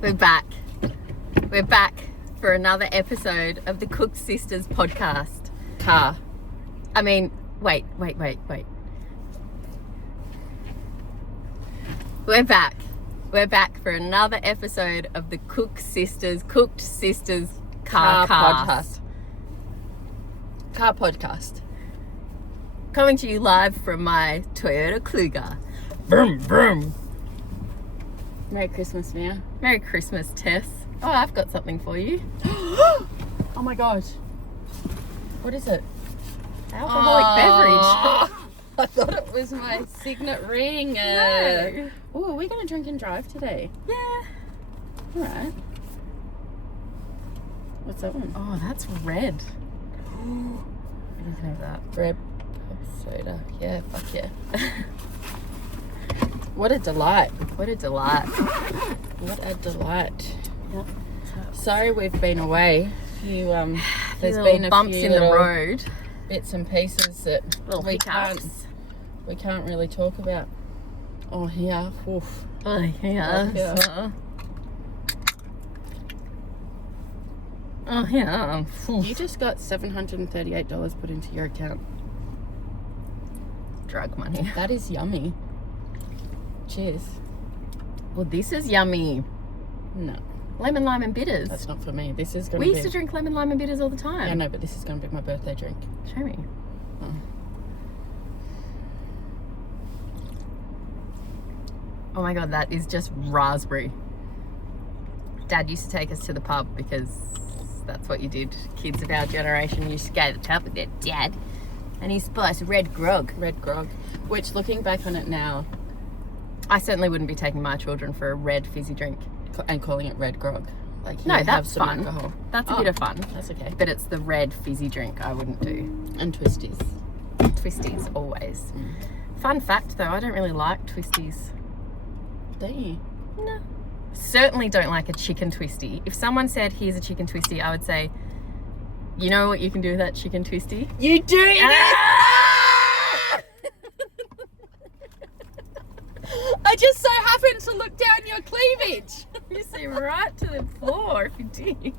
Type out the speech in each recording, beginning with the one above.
We're back. We're back for another episode of the Cook Sisters podcast. Wait. We're back. We're back for another episode of the Cooked Sisters Carcast. Car podcast. Coming to you live from my Toyota Kluger. Vroom, vroom. Merry Christmas, Mia. Merry Christmas, Tess. Oh, I've got something for you. Oh my god. What is it? Alcoholic beverage. I thought it was my signet ring. No. Oh, are we going to drink and drive today? Yeah. Alright. What's that one? Oh, that's red. You can have that. Red soda. Yeah, fuck yeah. What a delight. What a delight. What a delight. Yep. Sorry we've been away. There's Little been a bumps few in the little road. bits and pieces that Little we hiccups. can't really talk about. Oh yeah. Oof. Oh, yeah. Yeah. Oh, yeah. You just got $738 put into your account. Drug money. That is yummy. Cheers. Well, this is yummy. No, Lemon, lime and bitters. that's not for me. This is going We to be... used to drink lemon, lime and bitters all the time. Yeah, no, but this is going to be my birthday drink. Show me. Oh. Oh my god, that is just raspberry. Dad used to take us to the pub because that's what you did. Kids of our generation used to go to the pub with their dad. And he spiced red grog. Red grog. Which, looking back on it now... I certainly wouldn't be taking my children for a red fizzy drink. And calling it red grog. Like, No, here, have that's some fun. alcohol. That's a bit of fun. That's okay. But it's the red fizzy drink I wouldn't do. And twisties. Twisties, always. Fun fact though, I don't really like twisties. Don't you? No. Certainly don't like a chicken twisty. If someone said, here's a chicken twisty, I would say, you know what you can do with that chicken twisty? You do it! I just so happened to look down your cleavage. You see right to the floor if you did.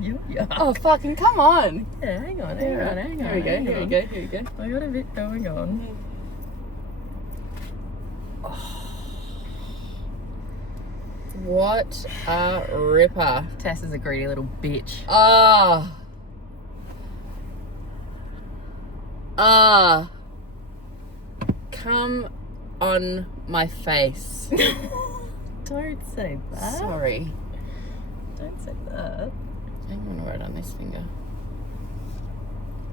Yeah. Oh, fucking come on. Yeah, hang on. Here we go. I got a bit going on. What a ripper. Tess is a greedy little bitch. Come on my face. Don't say that. Sorry. Don't say that. I'm gonna write on this finger.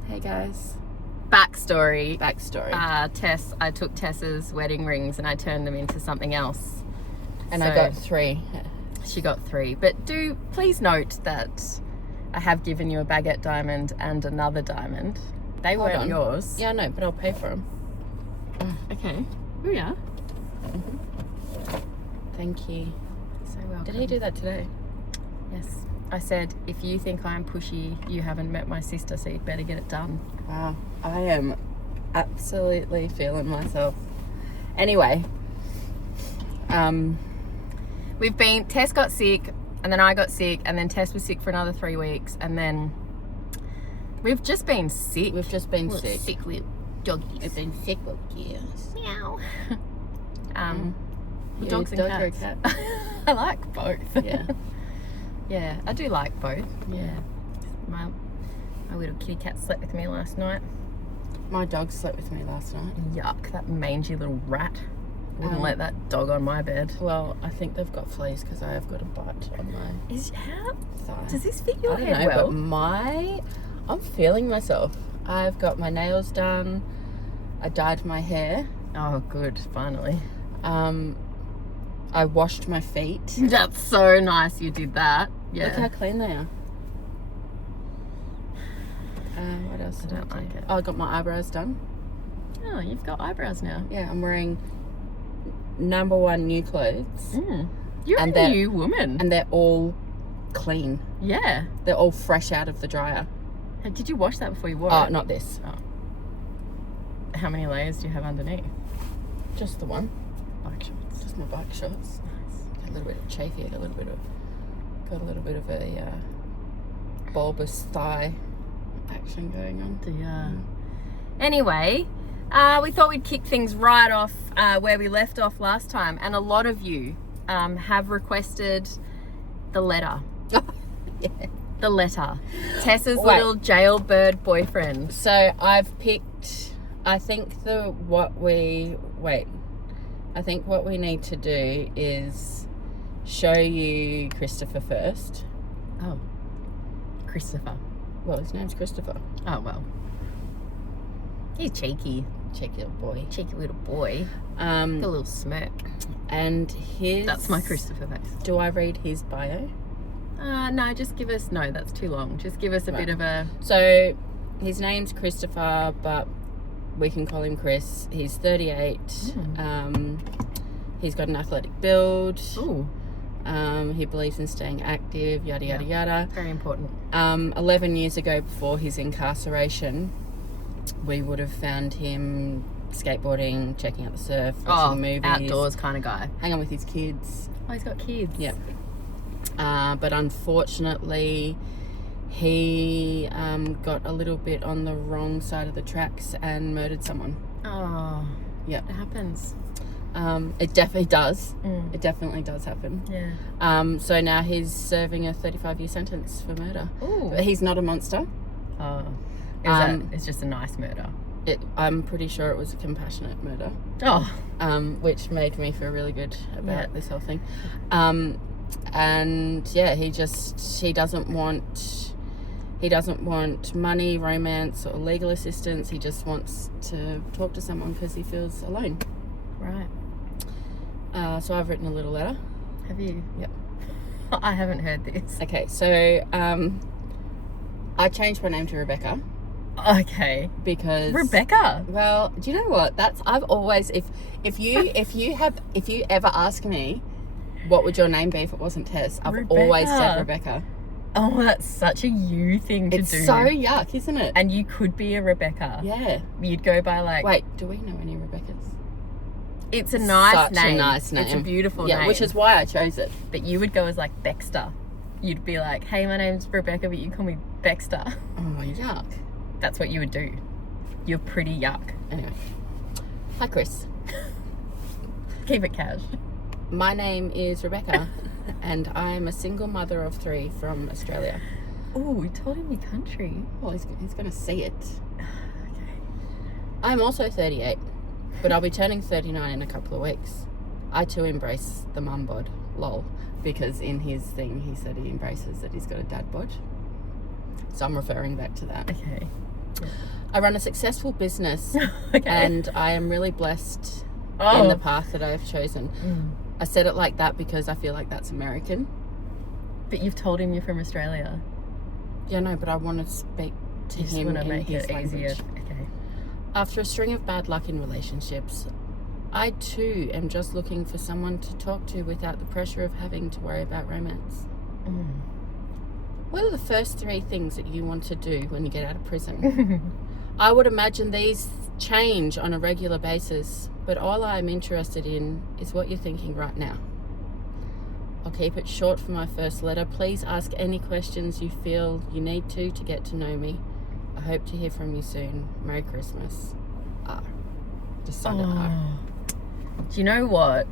Hey guys. Backstory. Backstory. I took Tess's wedding rings and I turned them into something else. And So I got 3. She got 3. But do please note that I have given you a baguette diamond and another diamond. They Hold weren't on. yours. Yeah, no, but I'll pay for them. Okay. Oh yeah. Thank you. So welcome. Did he do that today? Yes. I said, if you think I'm pushy, you haven't met my sister, so you'd better get it done. Wow. I am absolutely feeling myself. Anyway. Tess got sick, and then I got sick, and then Tess was sick for another 3 weeks, and then we've just been sick. We've just been We're sick. sick little doggies. We've been sick with years. Meow. You Dogs and dog or a cats. cat? I like both. Yeah. Yeah, I do like both. Yeah. My little kitty cat slept with me last night. My dog slept with me last night. Yuck, that mangy little rat. Wouldn't let that dog on my bed. Well, I think they've got fleas because I have got a bite on my How thigh. does this fit your I don't head know, well? but I'm feeling myself. I've got my nails done. I dyed my hair. Oh, good, finally. I washed my feet. That's so nice you did that. Yeah. Look how clean they are. What else did I don't do? like it. Oh, I got my eyebrows done. Oh, you've got eyebrows now. Yeah, I'm wearing number 1 new clothes. You're And a new woman. And they're all clean. Yeah. They're all fresh out of the dryer. Hey, did you wash that before you wore Oh, it? not this. Oh. How many layers do you have underneath? Just the one. Bike shorts. Just my bike shorts. Got a little bit of chafy. Got a little bit of a bulbous thigh action going on. Yeah. Anyway, we thought we'd kick things right off where we left off last time, and a lot of you have requested the letter. Yeah. The letter. Tessa's little jailbird boyfriend. So I've picked, I think what we need to do is show you Christopher first. Oh. Christopher. Well, his name's Christopher. Oh, well. He's cheeky. Cheeky little boy. Cheeky little boy. Got a little smirk. And That's my Christopher face. Do I read his bio? No, just give us... No, that's too long. Just give us a bit of a... So, his name's Christopher, but we can call him Chris. He's 38. He's got an athletic build. Ooh. He believes in staying active, yada, yada, yada. Very important. 11 years ago, before his incarceration, we would have found him skateboarding, checking out the surf, watching movies. Outdoors kind of guy. Hanging with his kids. Oh, he's got kids. Yep. But unfortunately, he got a little bit on the wrong side of the tracks and murdered someone. Oh. Yep. It happens. It definitely does. It definitely does happen. Yeah. So now he's serving a 35-year sentence for murder. Ooh. But he's not a monster. Oh. It's just a nice murder. I'm pretty sure it was a compassionate murder. Oh. Which made me feel really good about this whole thing. And yeah, he doesn't want money, romance, or legal assistance. He just wants to talk to someone because he feels alone. Right. So I've written a little letter. Have you? Yep. I haven't heard this. Okay, so I changed my name to Rebecca. Okay. Because Rebecca. Well, do you know what? I've always if you ever ask me what would your name be if it wasn't Tess, I've always said Rebecca. Oh, that's such a you thing to do. It's so yuck, isn't it? And you could be a Rebecca. Yeah. You'd go by like... Wait, do we know any Rebeccas? It's a nice name. Such a nice name. It's a beautiful name. Yeah, which is why I chose it. But you would go as like Baxter. You'd be like, hey, my name's Rebecca, but you call me Baxter. Oh, yuck. That's what you would do. You're pretty yuck. Anyway. Hi, Chris. Keep it cash. My name is Rebecca, and I'm a single mother of 3 from Australia. Oh, we told him your country. Well, he's going to see it. Okay. I'm also 38, but I'll be turning 39 in a couple of weeks. I too embrace the mum bod, lol, because in his thing he said he embraces that he's got a dad bod. So I'm referring back to that. Okay. Yeah. I run a successful business, Okay. and I am really blessed in the path that I've chosen. I said it like that because I feel like that's American. But you've told him you're from Australia. Yeah, no, but I want to speak to You just him want to in make his it easier. language. Okay. After a string of bad luck in relationships, I too am just looking for someone to talk to without the pressure of having to worry about romance. What are the first 3 things that you want to do when you get out of prison? I would imagine these change on a regular basis, but all I'm interested in is what you're thinking right now. I'll keep it short for my first letter. Please ask any questions you feel you need to get to know me. I hope to hear from you soon. Merry Christmas. R. Just signed an R. Do you know what?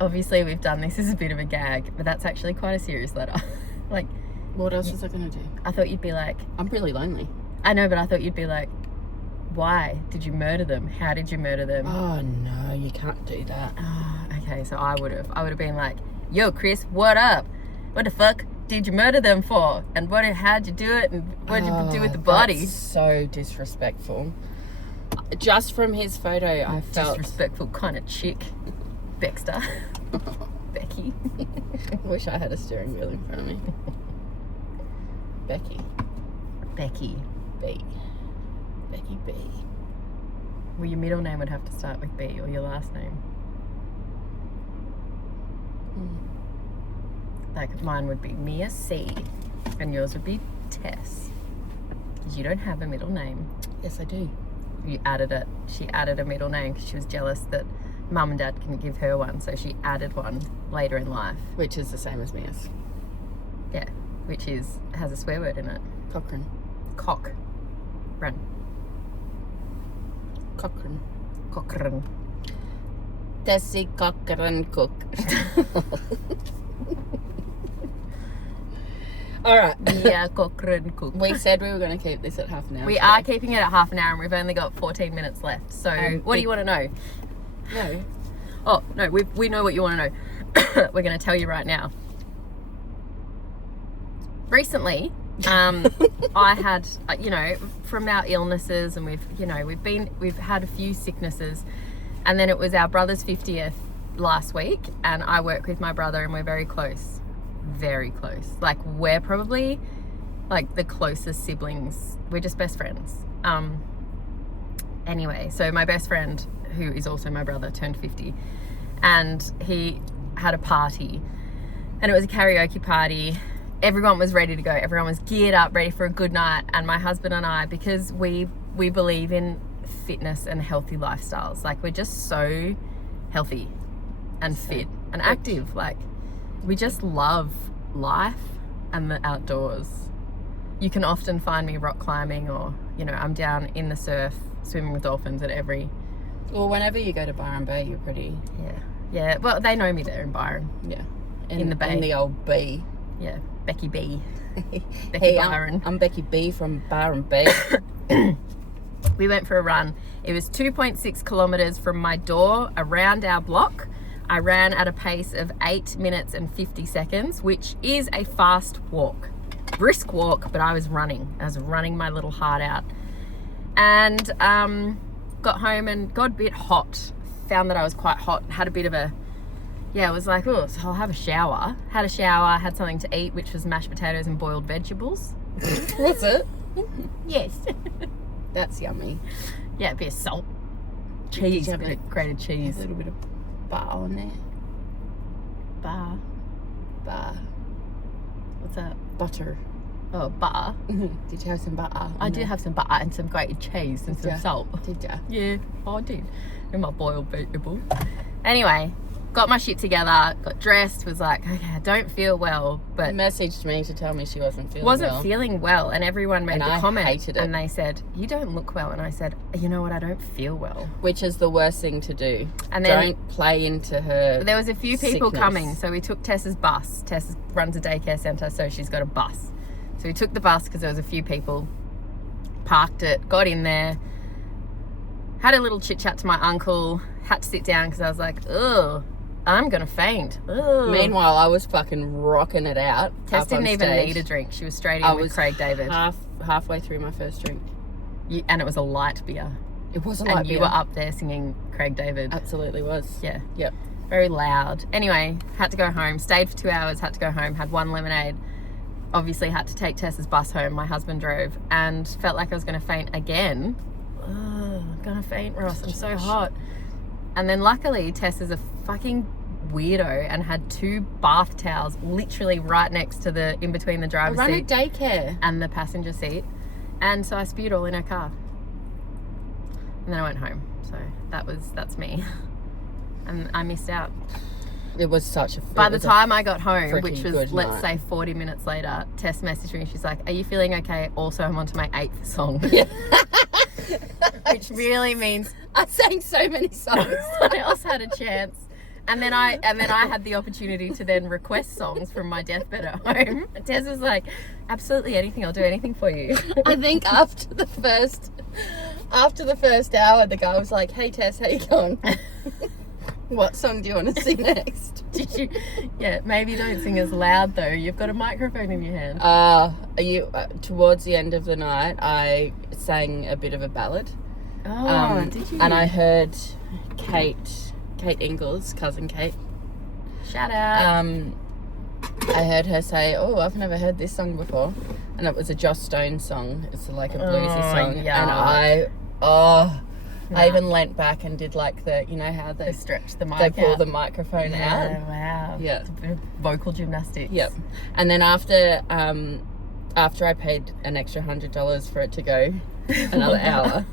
Obviously, we've done this as a bit of a gag, but that's actually quite a serious letter. Like, what else was I going to do? I thought you'd be like... I'm really lonely. I know, but I thought you'd be like, why did you murder them? How did you murder them? Oh, no, you can't do that. Okay, so I would have been like, yo, Chris, what up? What the fuck did you murder them for? And how'd you do it? And what did you do with the body? That's so disrespectful. Just from his photo, I felt... Disrespectful kind of chick. Baxter. Becky. I wish I had a steering wheel in front of me. Becky. Becky. B. Becky B. Well, your middle name would have to start with B, or your last name. Like, mine would be Mia C, and yours would be Tess. Because you don't have a middle name. Yes, I do. you added it. She added a middle name because she was jealous that mum and dad couldn't give her one, so she added one later in life. Which is the same as Mia's. Yeah, which has a swear word in it. Cochrane. Cock. Run. Cochrane. Cochrane. Tessie Cochrane Cook. All right. Yeah, Cochrane Cook. We said we were going to keep this at half an hour. We are keeping it at half an hour, and we've only got 14 minutes left. So, what do you want to know? No. Oh, no, we know what you want to know. We're going to tell you right now. Recently, I had, from our illnesses, and we've had a few sicknesses, and then it was our brother's 50th last week, and I work with my brother, and we're very close. Very close. Like, we're probably like the closest siblings. We're just best friends. Anyway, so my best friend, who is also my brother, turned 50, and he had a party, and it was a karaoke party. Everyone was ready to go. Everyone was geared up, ready for a good night. And my husband and I, because we believe in fitness and healthy lifestyles, like, we're just so healthy and fit and active. Like, we just love life and the outdoors. You can often find me rock climbing, or, I'm down in the surf, swimming with dolphins at every... Well, whenever you go to Byron Bay, you're pretty... Yeah. Well, they know me there in Byron. Yeah. In the bay. In the old B. Yeah. Becky B. Becky Byron. I'm Becky B from Byron Bay. We went for a run. It was 2.6 kilometers from my door around our block. I ran at a pace of 8 minutes and 50 seconds, which is a fast walk. Brisk walk, but I was running. I was running my little heart out. And got home and got a bit hot. Found that I was quite hot. Had a bit of a... Yeah, I was like, oh, so I'll have a shower. Had a shower, had something to eat, which was mashed potatoes and boiled vegetables. Was it? Yes. That's yummy. Yeah, a bit of salt. Cheese, Did you a bit of grated cheese. A little bit of bar on there. Bar. What's that? Butter. Oh, butter. Did you have some butter? I did have some butter and some grated cheese and some salt. Did ya? Yeah, I did. In my boiled vegetable. Anyway, got my shit together, got dressed, was like, okay, I don't feel well, but... Messaged me to tell me she wasn't feeling well. And everyone made the comment. Hated it. And they said, you don't look well. And I said, you know what, I don't feel well. Which is the worst thing to do. And then don't play into her There was a few people sickness. coming, so we took Tessa's bus. Tessa runs a daycare centre, so she's got a bus. So we took the bus because there was a few people, parked it, got in there, had a little chit chat to my uncle, had to sit down because I was like, ugh, I'm going to faint. Ugh. Meanwhile, I was fucking rocking it out. Tess didn't even stage. need a drink. She was straight in with Craig David. Halfway through my first drink. And it was a light beer. It was a light beer. And you were up there singing Craig David. Absolutely was. Yeah. Yep. Very loud. Anyway, had to go home. Stayed for 2 hours, had to go home, had one lemonade. Obviously had to take Tessa's bus home. My husband drove and felt like I was going to faint again. Ugh, I'm going to faint, Ross. I'm so hot. And then luckily, Tessa's a fucking weirdo and had 2 bath towels literally right next to in between the driver's seat. I run a daycare. And the passenger seat. And so I spewed all in her car. And then I went home. So that's me. And I missed out. It was such a... By the time I got home, which was, good let's night. say 40 minutes later, Tess messaged me and she's like, are you feeling okay? Also, I'm on to my 8th song. Yeah. Which really means I sang so many songs. someone else had a chance. And then I had the opportunity to then request songs from my deathbed at home. And Tess was like, absolutely anything, I'll do anything for you. I think after the first hour, the guy was like, hey Tess, how you going? What song do you want to sing next? Did you? Yeah, maybe don't sing as loud though. You've got a microphone in your hand. Towards the end of the night, I sang a bit of a ballad. Oh, did you? And I heard Kate Ingalls, cousin Kate. Shout out. I heard her say, oh, I've never heard this song before. And it was a Joss Stone song. It's like a bluesy song. Yeah. And I even leant back and did like how they stretch the mic they pull out. the microphone out. Wow. Yeah. It's a bit of vocal gymnastics. Yep. And then after I paid an extra $100 for it to go another hour,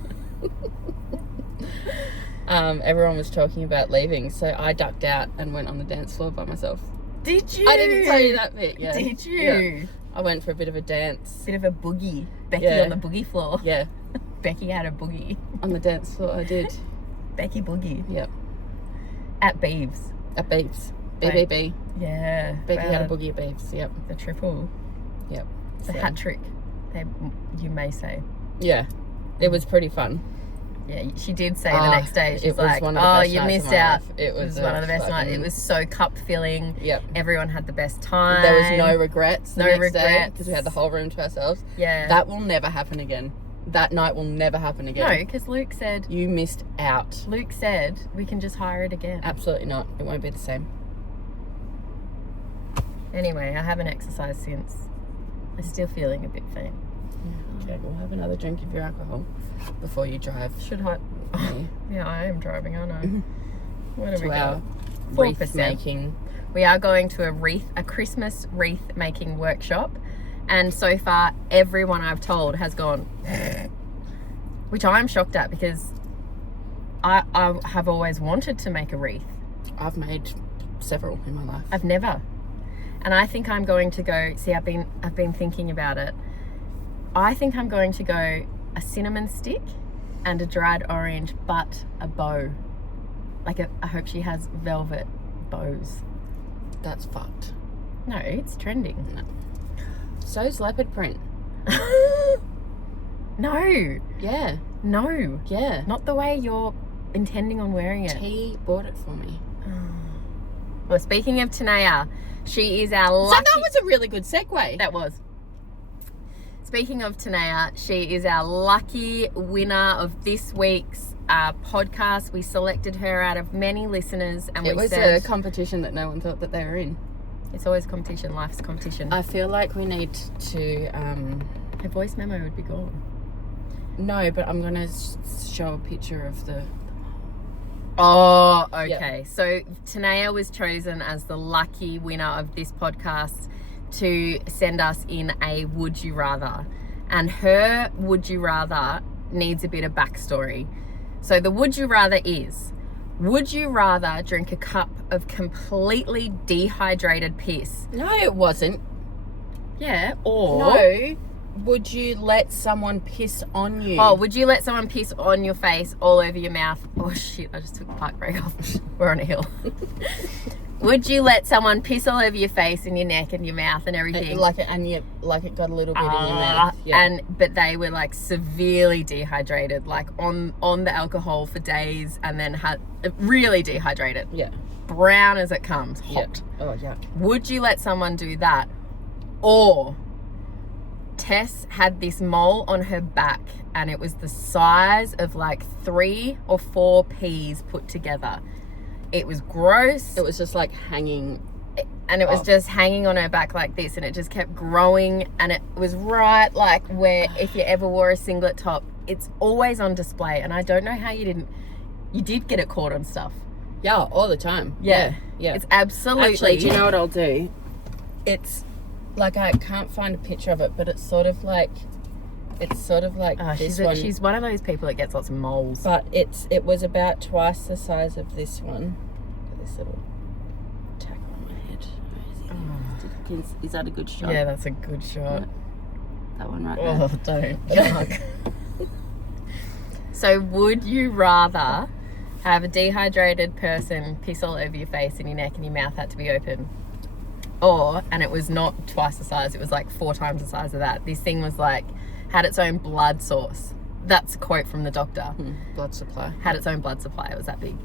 Everyone was talking about leaving, so I ducked out and went on the dance floor by myself. Did you? I didn't tell you that bit. Yeah. Did you? Yeah. I went for a bit of a dance. Bit of a boogie. Becky Yeah. on the boogie floor. Yeah. Becky had a boogie. On the dance floor, I did. Becky boogie. Yep. At Beeves. At Beeps. Right. BBB. Yeah. Becky had a wow. boogie at Beeps. Yep. The triple. Yep. The hat trick. You may say. Yeah. It was pretty fun. Yeah, she did say the next day, she's it was like, one of the oh, best you nights of missed my out. life. It was one of the best nights. It was so cup filling. Yep. Everyone had the best time. There was no regrets the No next regrets. day because we had the whole room to ourselves. Yeah. That will never happen again. That night will never happen again. No, because Luke said we can just hire it again. Absolutely not. It won't be the same. Anyway, I haven't exercised since. I'm still feeling a bit faint. Okay, we'll have another drink of your alcohol before you drive. Should I? Yeah, I am driving, aren't I? What have we To our got? wreath 4%. making. We are going to a Christmas wreath making workshop, and so far everyone I've told has gone, which I'm shocked at because I have always wanted to make a wreath. I've made several in my life. I've never, and I think I'm going to go. See, I've been thinking about it. I think I'm going to go a cinnamon stick and a dried orange, but a bow. I hope she has velvet bows. That's fucked. No, it's trending. No. So's leopard print. No. Yeah. No. Yeah. Not the way you're intending on wearing it. T bought it for me. Well, speaking of Tanea, she is our So lucky... that was a really good segue. That was. Speaking of Tanea, she is our lucky winner of this week's podcast. We selected her out of many listeners, and It we was said... a competition that no one thought that they were in. It's always competition. Life's competition. I feel like we need to... Her voice memo would be gone. No, but I'm going to show a picture of the... Oh, okay. So Tanea was chosen as the lucky winner of this podcast to send us in a Would You Rather. And her Would You Rather needs a bit of backstory. So the Would You Rather is, would you rather drink a cup of completely dehydrated piss? No, it wasn't. Yeah, or... No. Would you let someone piss on you? Oh, would you let someone piss on your face, all over your mouth? Oh shit, I just took the park brake off. We're on a hill. Would you let someone piss all over your face and your neck and your mouth and everything? Like it got a little bit in your mouth. Yeah. But they were like severely dehydrated, like on the alcohol for days, and then had really dehydrated. Yeah. Brown as it comes, hot. Yeah. Oh, yuck. Would you let someone do that? Or Tess had this mole on her back and it was the size of like 3 or 4 peas put together. It was gross. It was just like hanging. And it was just hanging on her back like this, and it just kept growing, and it was right like where if you ever wore a singlet top, it's always on display. And I don't know how you did get it caught on stuff. Yeah, all the time. Yeah. It's absolutely. Actually, do you know what I'll do? It's like, I can't find a picture of it, but it's sort of like this one. She's one of those people that gets lots of moles. But it was about twice the size of this one. Look at this little tack on my head. Is that a good shot? Yeah, that's a good shot. That one right Oh, there. don't. So would you rather have a dehydrated person piss all over your face and your neck and your mouth had to be open? And it was not twice the size, it was like 4 times the size of that. This thing was like, had its own blood source. That's a quote from the doctor. Blood supply. Had its own blood supply, it was that big.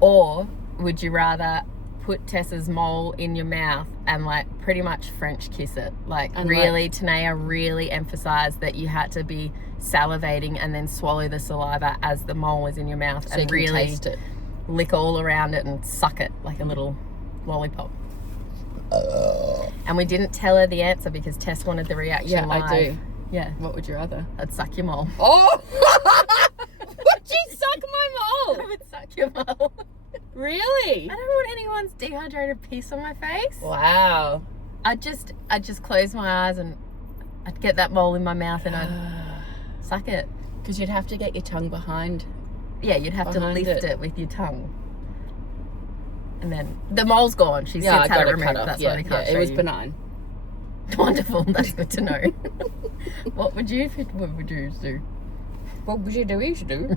Or would you rather put Tessa's mole in your mouth and like pretty much French kiss it? Tanea really emphasized that you had to be salivating and then swallow the saliva as the mole is in your mouth, so and you can really taste it. Lick all around it and suck it like a little lollipop. And we didn't tell her the answer because Tess wanted the reaction live. I do. Yeah. What would you rather? I'd suck your mole. Oh! Would you suck my I mole? would suck your mole. Really? I don't want anyone's dehydrated piss on my face. Wow. I'd just close my eyes and I'd get that mole in my mouth and I'd suck it. Because you'd have to get your tongue behind. Yeah, you'd have to Behind lift it. it with your tongue. And then the mole's gone. She's Yeah, I since had got it it cut removed. off. That's Yeah, why we can't yeah, show it was you. benign. Wonderful. That's good to know. What would you do? What would you do? You should do.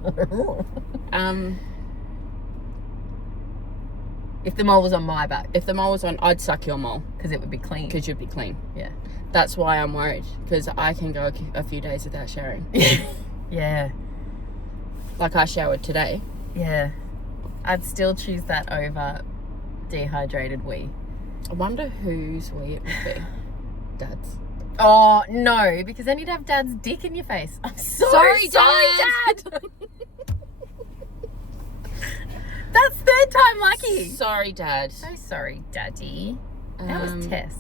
If the mole was on my back, If the mole was on, I'd suck your mole because it would be clean. because you'd be clean. Yeah. That's why I'm worried, because I can go a few days without showering. Yeah. Like I showered today. Yeah. I'd still choose that over dehydrated wee. I wonder whose wee it would be. Dad's. Oh, no, because then you'd have Dad's dick in your face. I'm sorry, Dad. That's third time lucky. Sorry, Dad. So sorry, Daddy. That was Um, Tess.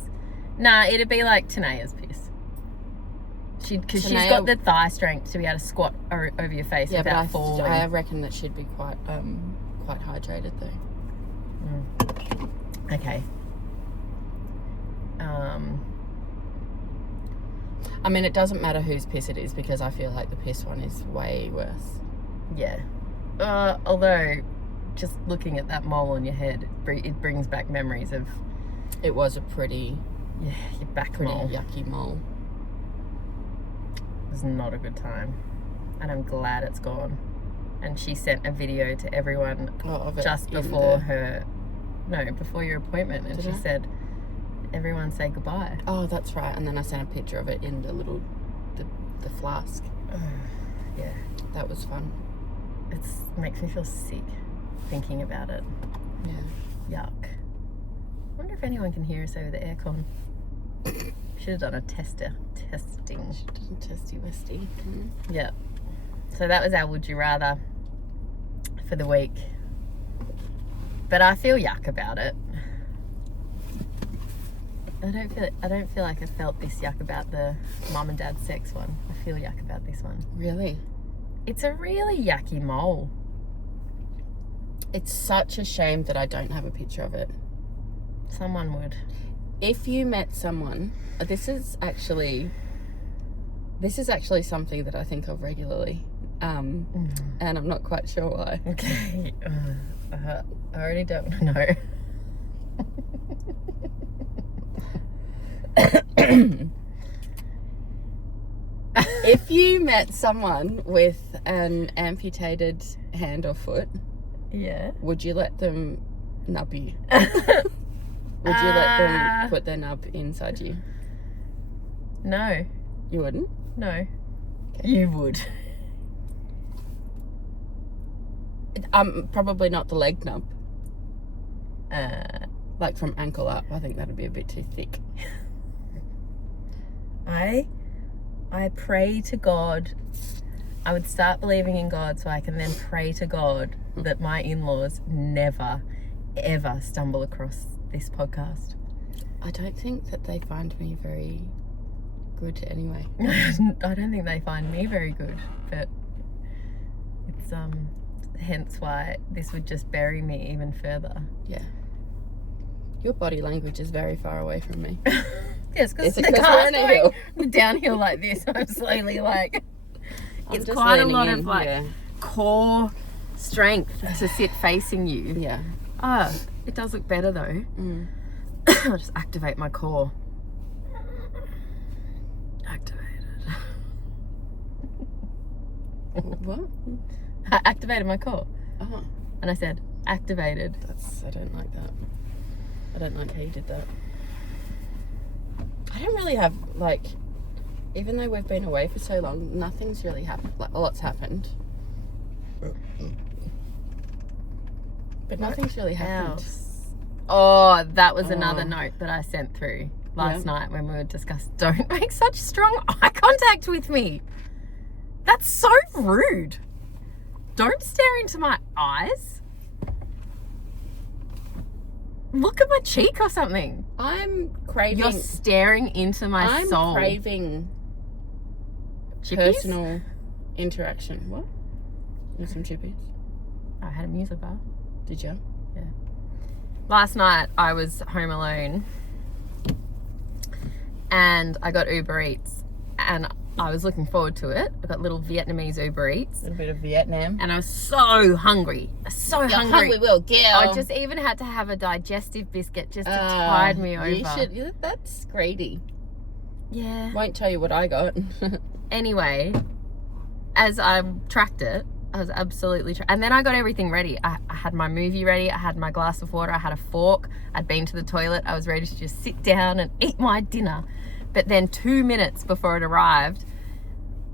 Nah, it'd be like Tanea's piss. Because she's Tanea- got the thigh strength to be able to squat over your face Yeah, but without falling. I reckon that she'd be quite hydrated though. Okay. I mean, it doesn't matter whose piss it is, because I feel like the piss one is way worse. Yeah. Although, just looking at that mole on your head, it brings back memories of It was a pretty your back pretty mole. yucky mole. It was not a good time, and I'm glad it's gone. And she sent a video to everyone Of it just in before the- before your appointment, and Did she I? said, "Everyone say goodbye." Oh, that's right. And then I sent a picture of it in the the flask. Yeah, That was fun. it makes me feel sick thinking about it. Yeah. Yuck. I wonder if anyone can hear us over the aircon. Should have done a testing. She didn't testy westy. Yeah. So that was our would you rather for the week. But I feel yuck about it. I don't feel like I felt this yuck about the mum and dad sex one. I feel yuck about this one. Really? It's a really yucky mole. It's such a shame that I don't have a picture of it. Someone would. If you met someone, this is actually something that I think of regularly, and I'm not quite sure why. Okay. I already don't want to know. If you met someone with an amputated hand or foot, Yeah. would you let them nub you? Would you let them put their nub inside you? No. You wouldn't? No. You would. Probably not the leg nub. Uh, Like from ankle up. I think that'd be a bit too thick. I pray to God. I would start believing in God so I can then pray to God that my in-laws never, ever stumble across this podcast. I don't think that they find me very good anyway. I don't think they find me very good, but it's hence why this would just bury me even further. Yeah. Your body language is very far away from me. Yes, because Is it the 'cause we're car's on a going hill? downhill like this. I'm slowly like, I'm it's just quite a leaning lot in, of like yeah. core strength to sit facing you. Yeah. Oh, it does look better though. Mm. I'll just activate my core. Activated. What? I activated my core. Oh, And I said, activated. I don't like that. I don't like how you did that. I don't really have, like, even though we've been away for so long, nothing's really happened. Like, a lot's happened. But nothing's really happened. Else? Oh, that was another Oh. note that I sent through last Yeah. night when we were discussing. Don't make such strong eye contact with me. That's so rude. Don't stare into my eyes. Look at my cheek or something. I'm craving. You're staring into my I'm soul. craving Chippies? personal interaction. What? Need some chippies? I had a music bar. Did you? Last night I was home alone and I got Uber Eats and I was looking forward to it. I got little Vietnamese Uber Eats. A little bit of Vietnam. And I was so hungry. You're hungry little girl. I just even had to have a digestive biscuit just to tide me over. That's greedy. Yeah. Won't tell you what I got. Anyway, as I tracked it, I was absolutely... and then I got everything ready. I had my movie ready. I had my glass of water. I had a fork. I'd been to the toilet. I was ready to just sit down and eat my dinner. But then 2 minutes before it arrived,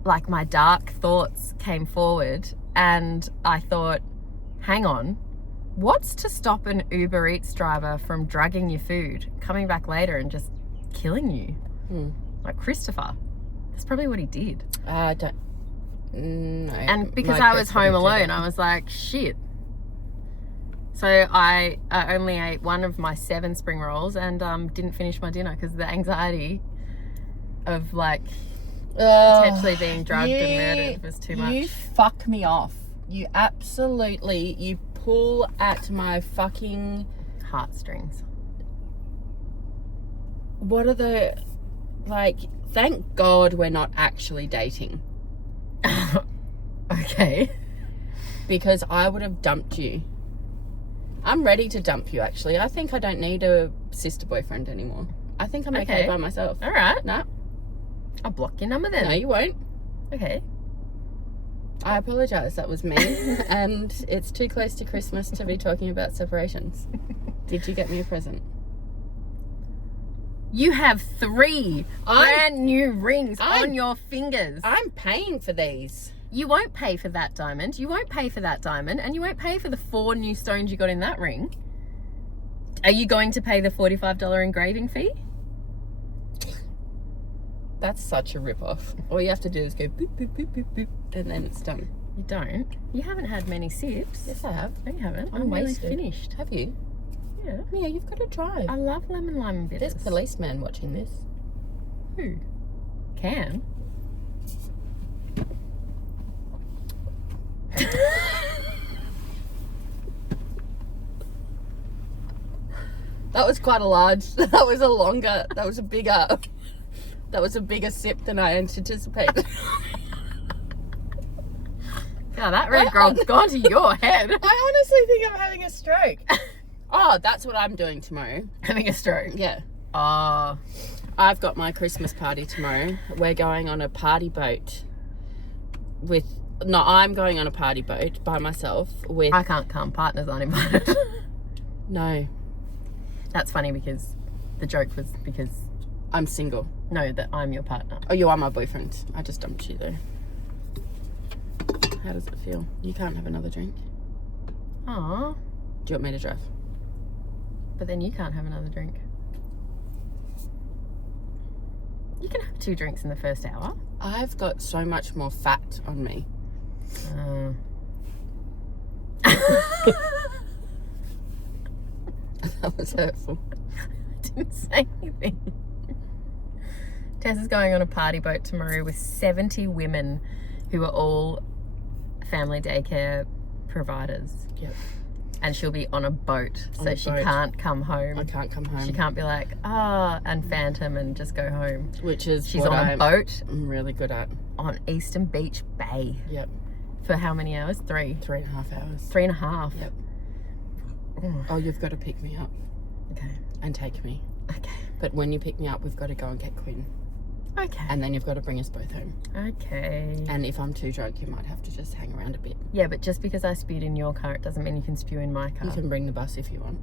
like my dark thoughts came forward and I thought, hang on, what's to stop an Uber Eats driver from dragging your food, coming back later and just killing you? Like Christopher. That's probably what he did. I don't... No. And because I was home alone, I was like, shit. So I only ate one of my 7 spring rolls and didn't finish my dinner because the anxiety of like potentially being drugged and murdered was too much. You fuck me off. You pull at my fucking heartstrings. What are the, like, thank God we're not actually dating. Okay. Because I would have dumped you. I'm ready to dump you, actually. I think I don't need a sister boyfriend anymore. I think I'm okay by myself. All right. No. I'll block your number then. No, you won't. Okay. I apologise. That was me. And it's too close to Christmas to be talking about separations. Did you get me a present? You have 3 brand new rings on your fingers. I'm paying for these. You won't pay for that diamond. You won't pay for that diamond. And you won't pay for the 4 new stones you got in that ring. Are you going to pay the $45 engraving fee? That's such a rip-off. All you have to do is go boop, boop, boop, boop, boop, and then it's done. You don't. You haven't had many sips. Yes, I have. No, you haven't. I'm nearly wasted. finished. Have you? Yeah. Mia, you've got to drive. I love lemon lime and bitters. There's policeman watching this. Who? Can. That was quite a large. That was a bigger sip than I anticipated. God, that red grog's gone to your head. I honestly think I'm having a stroke. Oh, that's what I'm doing tomorrow. Having a stroke? Yeah. Oh. I've got my Christmas party tomorrow. We're going on a party boat with... No, I'm going on a party boat by myself with... I can't come. Partners aren't invited. No. That's funny because the joke was because... I'm single. No, that I'm your partner. Oh, you are my boyfriend. I just dumped you though. How does it feel? You can't have another drink. Aw. Do you want me to drive? But then you can't have another drink. You can have 2 drinks in the first hour. I've got so much more fat on me. That was hurtful. I didn't say anything. Tess is going on a party boat tomorrow with 70 women who are all family daycare providers. Yep. And she'll be on a boat, so she can't come home. I can't come home. She can't be like, and phantom and just go home. Which is she's what on a boat. I'm really good at. On Eastern Beach Bay. Yep. For how many hours? 3. 3.5 hours. 3.5. Yep. Oh, you've got to pick me up. Okay. And take me. Okay. But when you pick me up, we've got to go and get Quinn. Okay. And then you've got to bring us both home. Okay. And if I'm too drunk, you might have to just hang around a bit. Yeah, but just because I spewed in your car, it doesn't mean you can spew in my car. You can bring the bus if you want.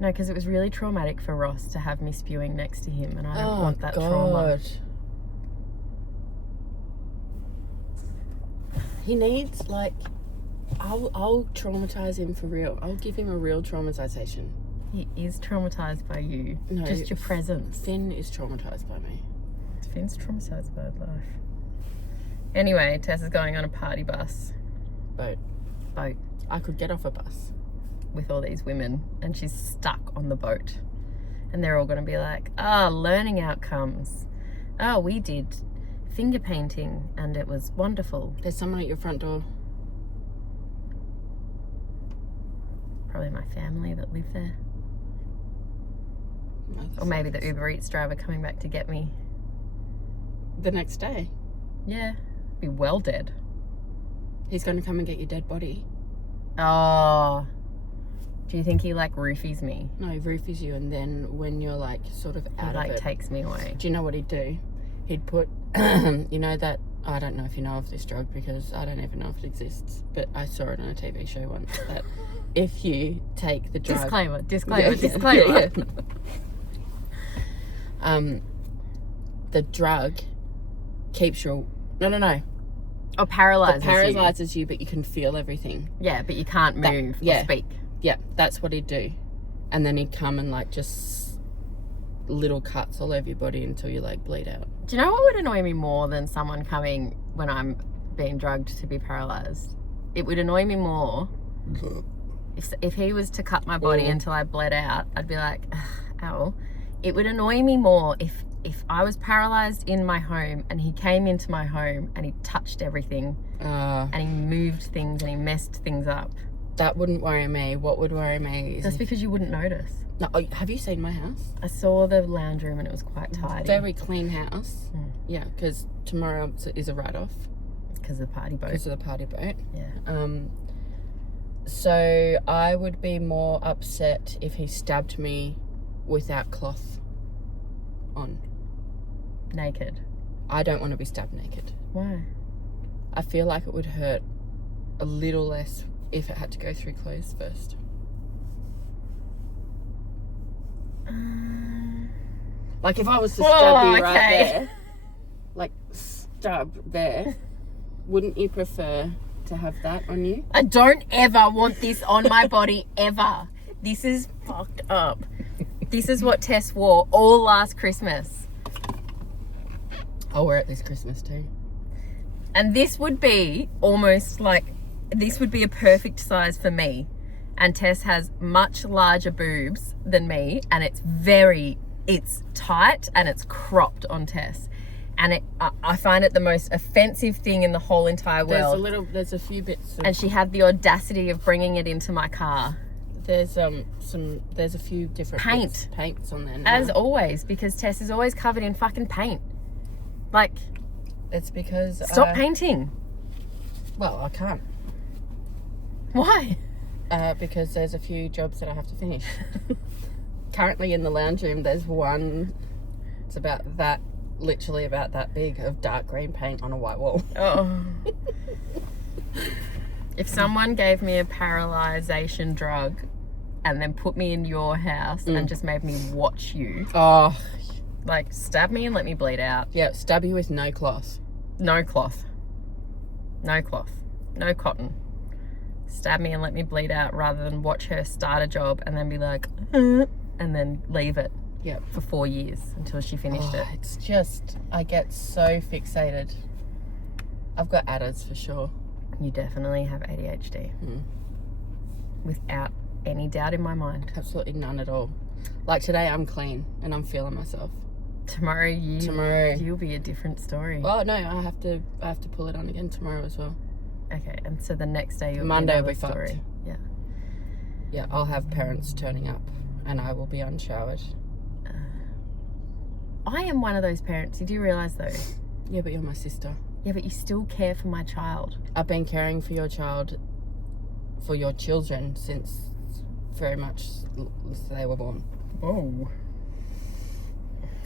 No, because it was really traumatic for Ross to have me spewing next to him, and I don't want that God. trauma. He needs, like, I'll traumatize him for real. I'll give him a real traumatization. He is traumatized by you. No, just your presence. Finn is traumatized by me. Finn's traumatized by life. Anyway, Tess is going on a party bus. Boat. I could get off a bus. With all these women, and she's stuck on the boat. And they're all going to be like, learning outcomes. We did finger painting, and it was wonderful. There's someone at your front door. Probably my family that live there. Or maybe the Uber Eats driver coming back to get me. The next day. Yeah. Be well dead. He's going to come and get your dead body. Oh. Do you think he like roofies me? No, he roofies you, and then when you're like sort of out He like of it, takes me away. do you know what he'd do? He'd put, you know that, I don't know if you know of this drug because I don't even know if it exists, but I saw it on a TV show once that if you take the drug... Disclaimer. The drug keeps your... No. Or paralyzes It paralyzes you, but you can feel everything. Yeah, but you can't move or speak. Yeah, that's what he'd do. And then he'd come and like just little cuts all over your body until you like bleed out. Do you know what would annoy me more than someone coming when I'm being drugged to be paralyzed? It would annoy me more if he was to cut my body until I bled out. I'd be like, ow. It would annoy me more if I was paralyzed in my home and he came into my home and he touched everything and he moved things and he messed things up. That wouldn't worry me. What would worry me is... That's because you wouldn't notice. No, have you seen my house? I saw the lounge room and it was quite tidy. Very clean house. Yeah, because tomorrow is a write-off. Because of the party boat. Because of the party boat. Yeah. So I would be more upset if he stabbed me without cloth on. Naked. I don't want to be stabbed naked. Why? I feel like it would hurt a little less if it had to go through clothes first. Like if I was to stab you right there, like stab there, wouldn't you prefer to have that on you? I don't ever want this on my body ever. This is fucked up. This is what Tess wore all last Christmas. I'll wear it this Christmas too. And this would be almost like, this would be a perfect size for me. And Tess has much larger boobs than me, and it's tight and it's cropped on Tess. And I find it the most offensive thing in the whole entire world. There's a few bits. And she had the audacity of bringing it into my car. There's a few different paints on there now. As always, because Tess is always covered in fucking paint. Like, it's because stop painting. Well, I can't. Why? Because there's a few jobs that I have to finish. Currently in the lounge room, there's one. It's about that, literally about that big, of dark green paint on a white wall. Oh. If someone gave me a paralysation drug and then put me in your house and just made me watch you. Oh. Like, stab me and let me bleed out. Yeah, stab you with no cloth. No cloth. No cloth. No cotton. Stab me and let me bleed out rather than watch her start a job and then be like, and then leave it. Yep. For 4 years until she finished it. It's just, I get so fixated. I've got adders for sure. You definitely have ADHD. Without any doubt in my mind. Absolutely none at all. Like today I'm clean and I'm feeling myself. Tomorrow you'll be a different story. Oh no, I have to pull it on again tomorrow as well. Okay, and so the next day Monday will be story. fucked. Yeah. Yeah, I'll have parents turning up and I will be unshowered. I am one of those parents. You do realise though? Yeah, but you're my sister. Yeah, but you still care for my child. I've been caring for your children since very much they were born. Oh.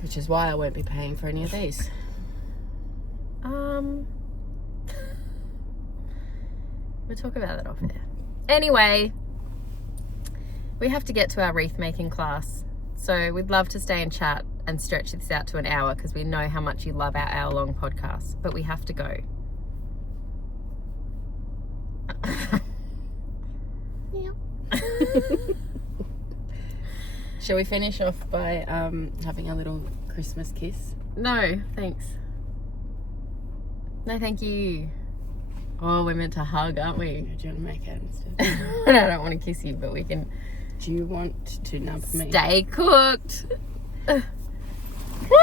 Which is why I won't be paying for any of these. We'll talk about that off air. Anyway, we have to get to our wreath making class. So we'd love to stay and chat and stretch this out to an hour because we know how much you love our hour-long podcast, but we have to go. Shall we finish off by having a little Christmas kiss? No, thanks. No, thank you. Oh, we're meant to hug, aren't we? Do you want to make out instead? No, I don't want to kiss you, but we can. Do you want to nub me? Stay cooked.